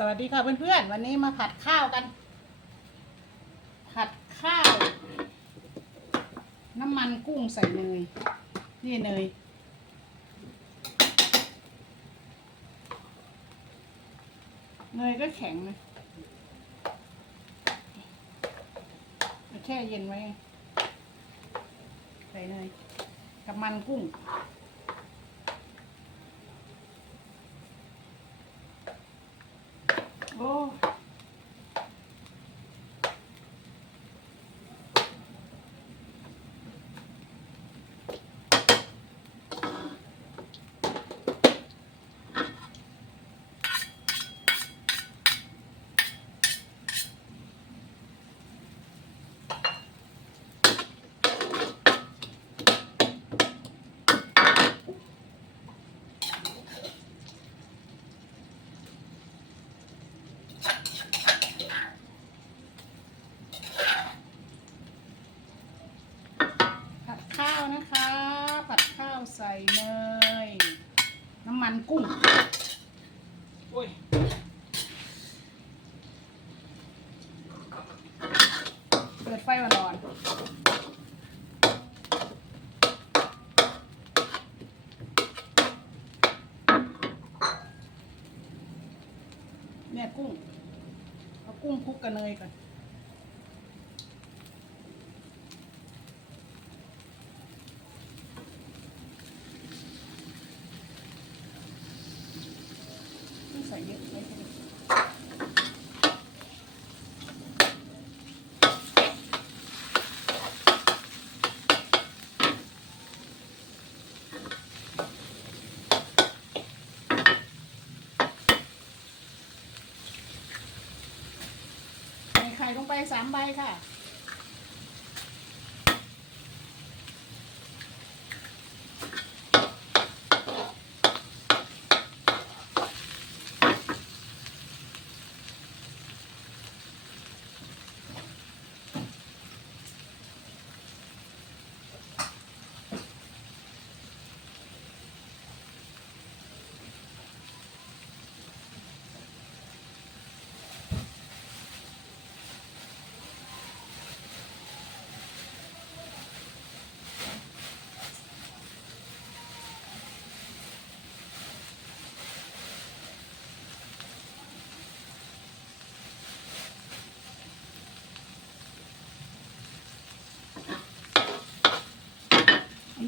สวัสดีค่ะเพื่อนๆ วันนี้มาผัดข้าวกัน ผัดข้าว น้ำมันกุ้งใส่เนย นี่เนย เนยก็แข็งเอาแช่เย็นไว้ ใส่เนย กับมันกุ้ง โนะคะ ผัดข้าวใส่เนยน้ำมันกุ้งโอ้ยเปิดไฟอ่อนๆเนี่ยกุ้ง เอากุ้งคลุกกับเนยก่อน ใส่เยอะไม่ใส่เยอะใส่ไข่ลงไปสามใบค่ะ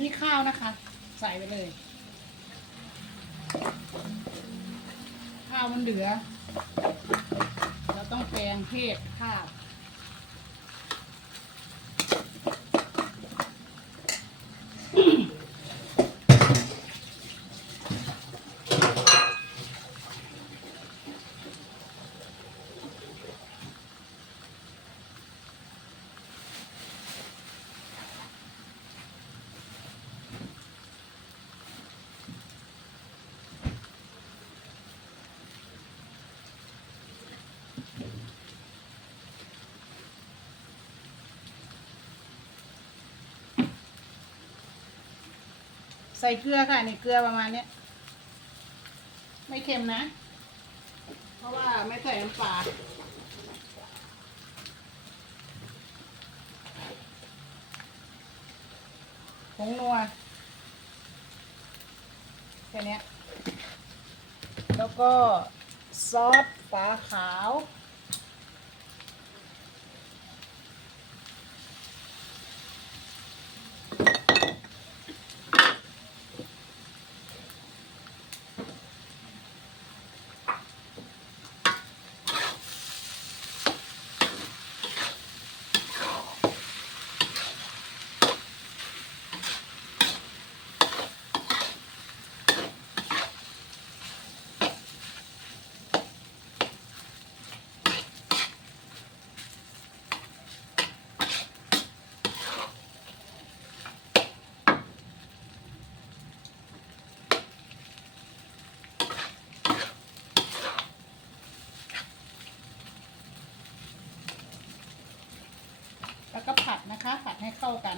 ที่ข้าวนะคะ ใส่ไปเลย ข้าวมันเหลือ เราต้องแปลงเพศข้าว ใส่เกลือค่ะนี่เกลือประมาณเนี้ยไม่เค็มนะ เพราะว่าไม่ใส่น้ำปลาผงนัวแค่นี้แล้วก็ซอสฝาขาวก็ผัด นะคะ ผัดให้เข้ากัน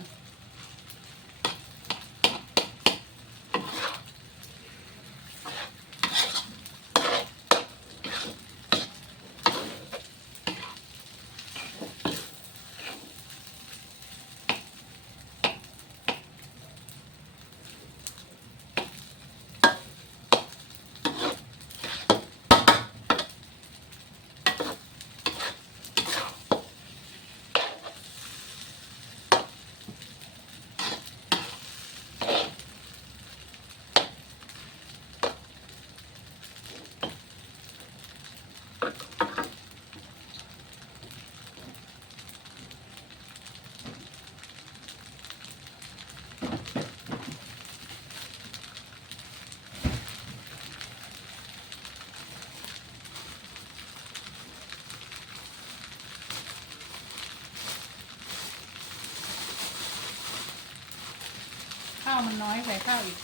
ข้าวมันน้อยใส่ข้าวอีก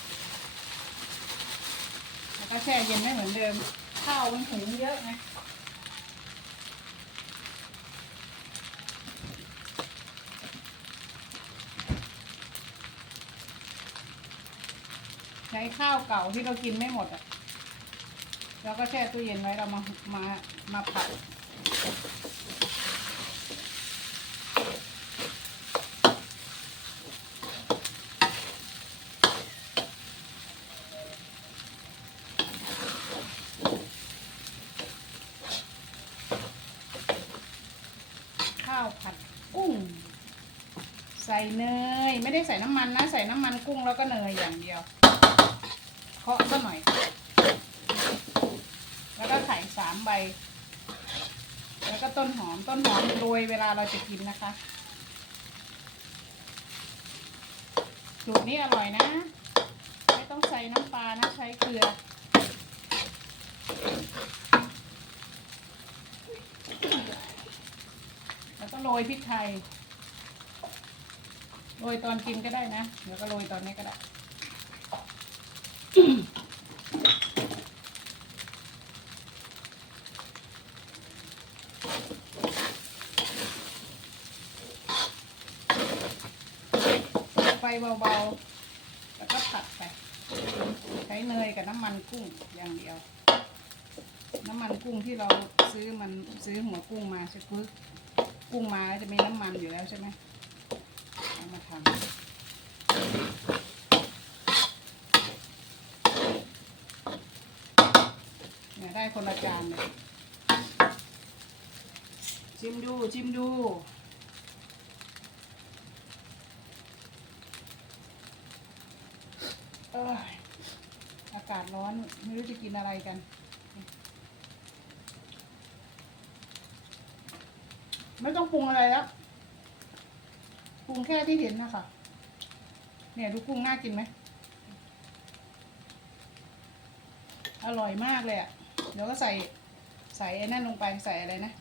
แล้วก็แช่เย็นไม่เหมือนเดิม ข้าวมันหุงเยอะไงใช้ข้าวเก่าที่เรากินไม่หมดอะ แล้วก็แช่ตู้เย็นไว้เรามามามาผัด ข้าวผัดกุ้ง ใส่เนย ไม่ได้ใส่น้ำมันนะ ใส่น้ำมันกุ้งแล้วก็เนยอย่างเดียว เคาะก็หน่อย แล้วก็ไข่สามใบ แล้วก็ต้นหอม ต้นหอมโรยเวลาเราจะกินนะคะสูตรนี้อร่อยนะ ไม่ต้องใส่น้ำปลานะ ใช้เกลือ แล้วก็โรยพริกไทย โรยตอนกินก็ได้นะ เดี๋ยวก็โรยตอนนี้ก็ได้ ไฟเบาๆ แล้วก็ผัดไป ใช้เนยกับน้ำมันกุ้งอย่างเดียว น้ำมันกุ้งที่เราซื้อมันซื้อหัวกุ้งมาใช่ปึ๊ก กุ้งมาแล้วจะมีน้ำมันอยู่แล้วใช่ไหมเอามาทำเนี่ยได้คนละจานเลยชิมดูชิมดูอากาศร้อน ไม่รู้จะกินอะไรกัน ไม่ต้องปรุงอะไรแล้วปรุงแค่ที่เห็นนะคะเนี่ยดูกุ้งน่ากินไหมอร่อยมากเลยอะ่ะเดี๋ยวก็ใส่ใส่ไอ้นั่นลงไปใส่อะไรนะ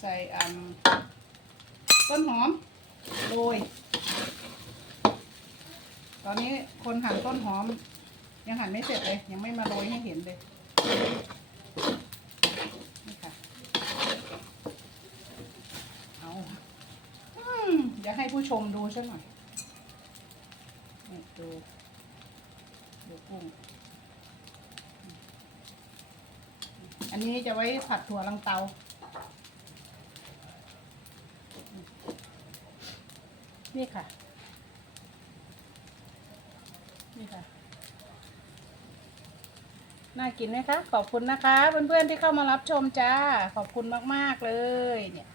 ใส่อ่าต้นหอมโรยตอนนี้คนหั่นต้นหอม ยังหั่นไม่เสร็จเลย ยังไม่มาโรยให้เห็นเลย นี่ค่ะ เอาอืมอยาก ให้ผู้ชมดูสักหน่อยดูดูกุ้งอันนี้จะไว้ผัดถั่วลังเตา นี่ค่ะ นี่ค่ะ น่ากินไหมคะ ขอบคุณนะคะ เพื่อนๆที่เข้ามารับชมจ้า ขอบคุณมากๆเลยเนี่ย